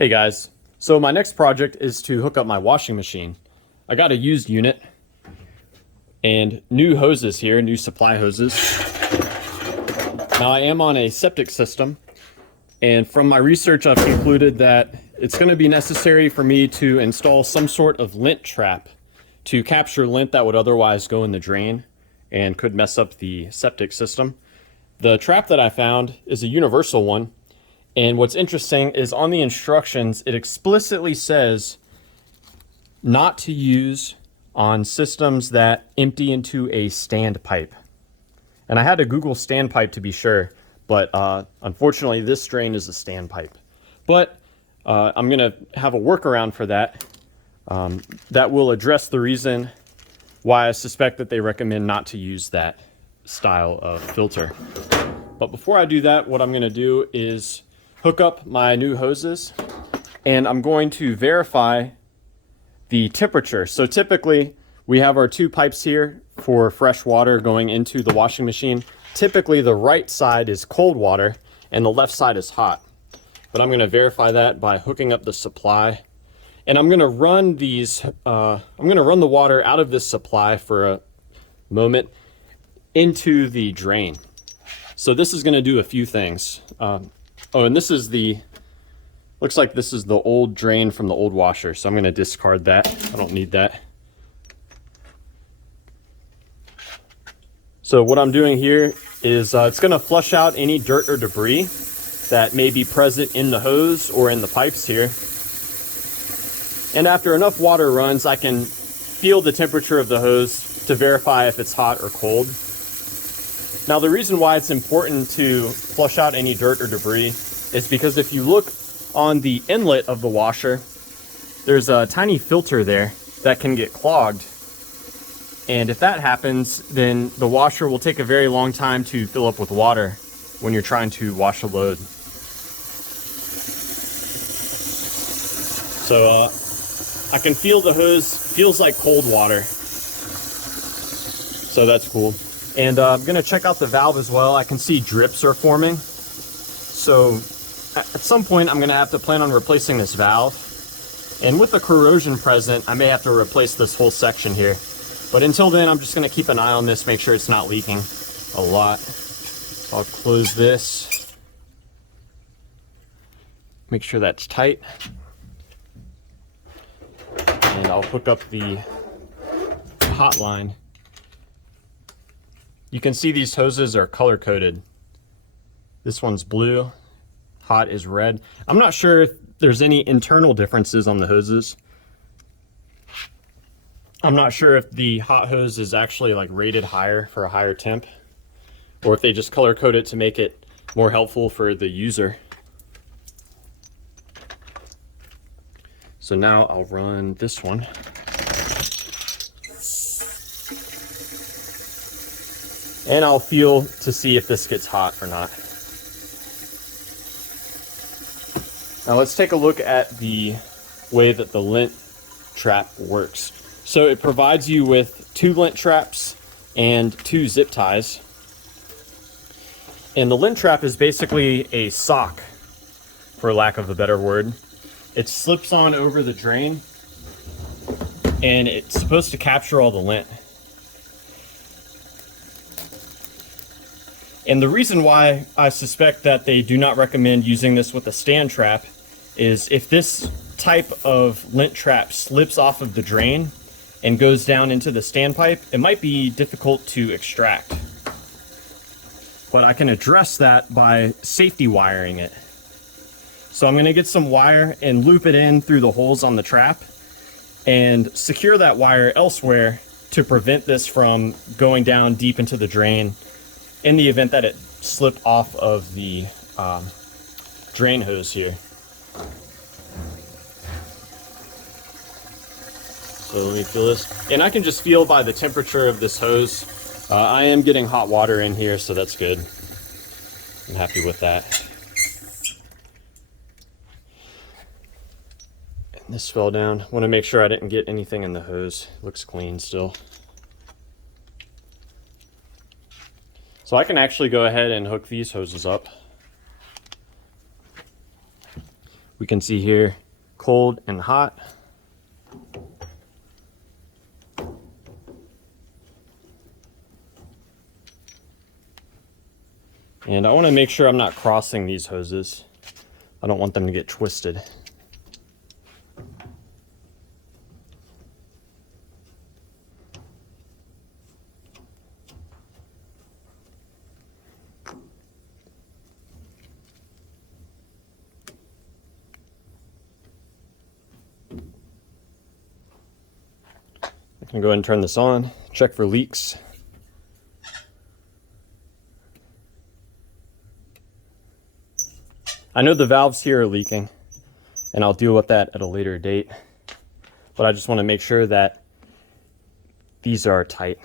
Hey guys, so my next project is to hook up my washing machine. I got a used unit and new hoses here, new supply hoses. Now I am on a septic system, and from my research I've concluded that it's going to be necessary for me to install some sort of lint trap to capture lint that would otherwise go in the drain and could mess up the septic system. The trap that I found is a universal one. And what's interesting is on the instructions, it explicitly says not to use on systems that empty into a standpipe. And I had to Google standpipe to be sure, but unfortunately this drain is a standpipe. But I'm gonna have a workaround for that that will address the reason why I suspect that they recommend not to use that style of filter. But before I do that, what I'm gonna do is hook up my new hoses, and I'm going to verify the temperature. So typically we have our two pipes here for fresh water going into the washing machine. Typically the right side is cold water and the left side is hot. But I'm going to verify that by hooking up the supply. And I'm going to run these, I'm going to run the water out of this supply for a moment into the drain. So this is going to do a few things. Oh, and this is looks like this is the old drain from the old washer, so I'm going to discard that. I don't need that. So what I'm doing here is it's going to flush out any dirt or debris that may be present in the hose or in the pipes here. And after enough water runs, I can feel the temperature of the hose to verify if it's hot or cold. Now, the reason why it's important to flush out any dirt or debris is because if you look on the inlet of the washer, there's a tiny filter there that can get clogged. And if that happens, then the washer will take a very long time to fill up with water when you're trying to wash a load. So I can feel the hose feels like cold water. So that's cool. And I'm going to check out the valve as well. I can see drips are forming. So at some point I'm going to have to plan on replacing this valve. And with the corrosion present, I may have to replace this whole section here. But until then, I'm just going to keep an eye on this, make sure it's not leaking a lot. So I'll close this. Make sure that's tight. And I'll hook up the hotline. You can see these hoses are color coded. This one's blue, hot is red. I'm not sure if there's any internal differences on the hoses. I'm not sure if the hot hose is actually like rated higher for a higher temp, or if they just color code it to make it more helpful for the user. So now I'll run this one. And I'll feel to see if this gets hot or not. Now let's take a look at the way that the lint trap works. So it provides you with 2 lint traps and 2 zip ties. And the lint trap is basically a sock, for lack of a better word. It slips on over the drain and it's supposed to capture all the lint. And the reason why I suspect that they do not recommend using this with a stand trap is if this type of lint trap slips off of the drain and goes down into the standpipe, it might be difficult to extract. But I can address that by safety wiring it. So I'm going to get some wire and loop it in through the holes on the trap and secure that wire elsewhere to prevent this from going down deep into the drain in the event that it slipped off of the drain hose here. So let me feel this. And I can just feel by the temperature of this hose. I am getting hot water in here, so that's good. I'm happy with that. And this fell down. Want to make sure I didn't get anything in the hose. Looks clean still. So I can actually go ahead and hook these hoses up. We can see here cold and hot. And I want to make sure I'm not crossing these hoses. I don't want them to get twisted. I'm gonna go ahead and turn this on, check for leaks. I know the valves here are leaking, and I'll deal with that at a later date, but I just want to make sure that these are tight.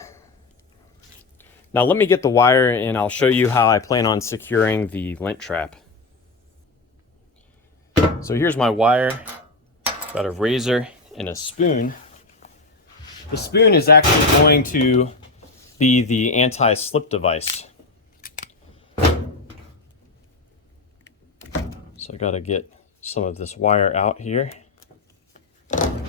Now let me get the wire and I'll show you how I plan on securing the lint trap. So here's my wire, got a razor and a spoon. The spoon is actually going to be the anti-slip device. So I gotta get some of this wire out here. So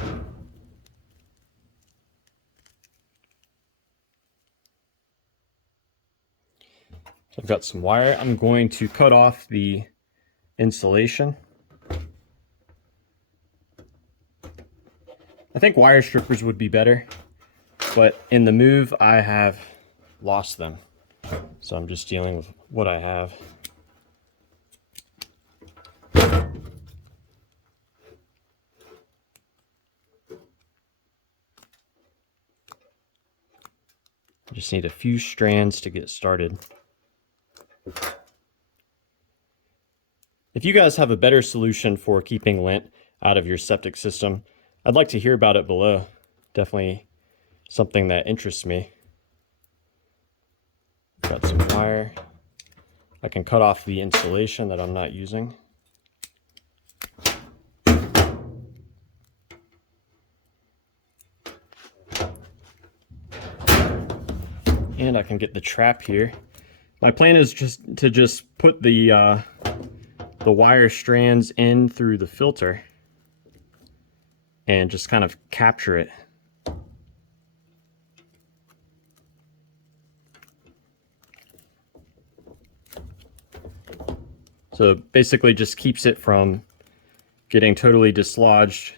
I've got some wire. I'm going to cut off the insulation. I think wire strippers would be better, but in the move I have lost them. So I'm just dealing with what I have. I just need a few strands to get started. If you guys have a better solution for keeping lint out of your septic system, I'd like to hear about it below. Definitely something that interests me. Got some wire. I can cut off the insulation that I'm not using. And I can get the trap here. My plan is just to put the wire strands in through the filter and just kind of capture it. So basically just keeps it from getting totally dislodged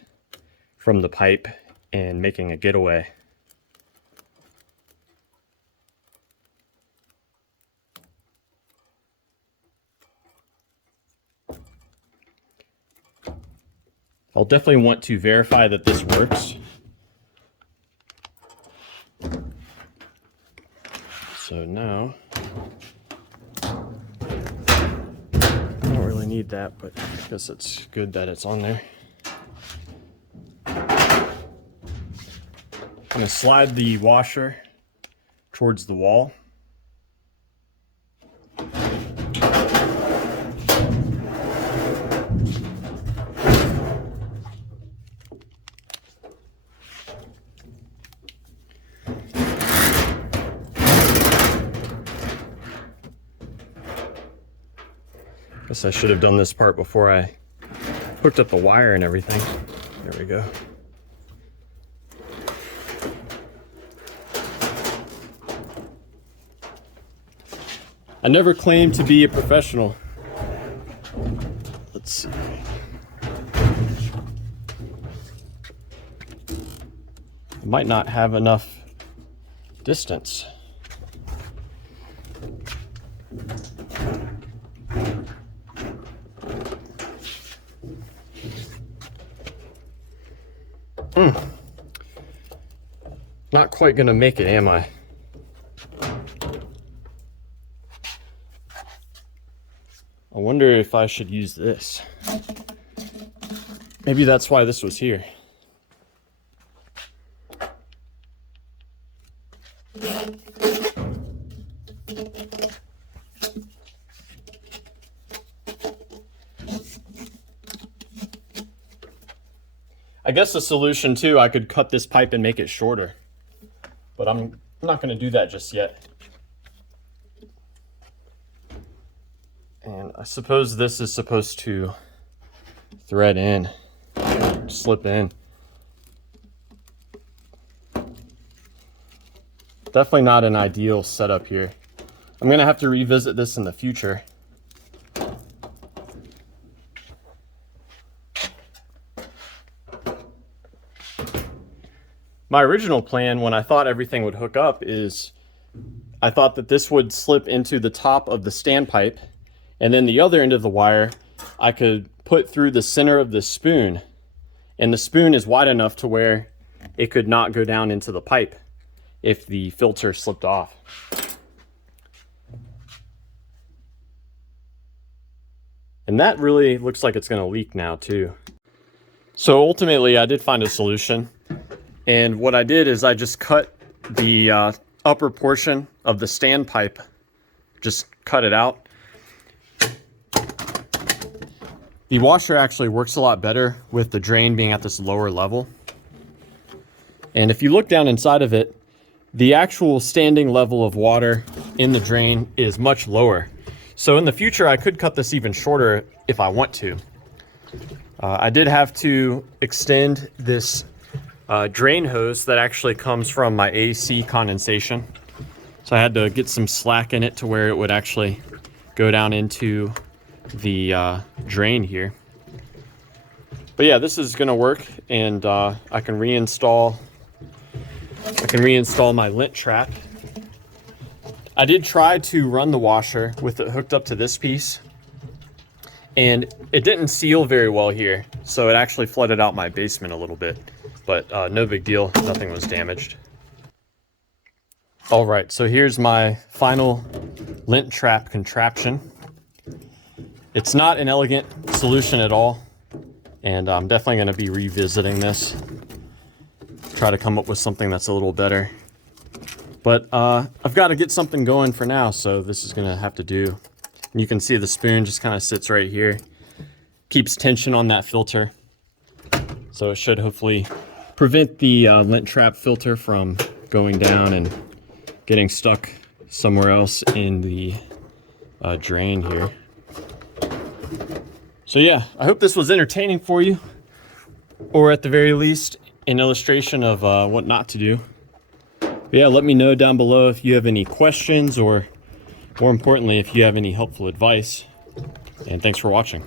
from the pipe and making a getaway. I'll definitely want to verify that this works. So now, I don't really need that, but I guess it's good that it's on there. I'm going to slide the washer towards the wall. Guess I should have done this part before I hooked up the wire and everything. There we go. I never claimed to be a professional. Let's see. I might not have enough distance. Not quite gonna make it, am I? I wonder if I should use this. Maybe that's why this was here. I guess the solution too, I could cut this pipe and make it shorter, but I'm not going to do that just yet. And I suppose this is supposed to thread in, slip in. Definitely not an ideal setup here. I'm gonna have to revisit this in the future. My original plan when I thought everything would hook up is I thought that this would slip into the top of the standpipe, and then the other end of the wire I could put through the center of the spoon, and the spoon is wide enough to where it could not go down into the pipe if the filter slipped off. And that really looks like it's going to leak now too. So ultimately I did find a solution, and what I did is I just cut the upper portion of the standpipe, just cut it out. The washer actually works a lot better with the drain being at this lower level. And if you look down inside of it, the actual standing level of water in the drain is much lower. So in the future, I could cut this even shorter if I want to. I did have to extend this drain hose that actually comes from my AC condensation. So I had to get some slack in it to where it would actually go down into the drain here. But yeah, this is gonna work, and I can reinstall my lint trap. I did try to run the washer with it hooked up to this piece, and it didn't seal very well here, so it actually flooded out my basement a little bit, but no big deal, nothing was damaged. All right, so here's my final lint trap contraption. It's not an elegant solution at all, and I'm definitely going to be revisiting this, try to come up with something that's a little better. But I've got to get something going for now, so this is going to have to do. And you can see the spoon just kind of sits right here, keeps tension on that filter, so it should hopefully prevent the lint trap filter from going down and getting stuck somewhere else in the drain here. So yeah, I hope this was entertaining for you, or at the very least an illustration of what not to do. But yeah, let me know down below if you have any questions, or more importantly, if you have any helpful advice. And thanks for watching.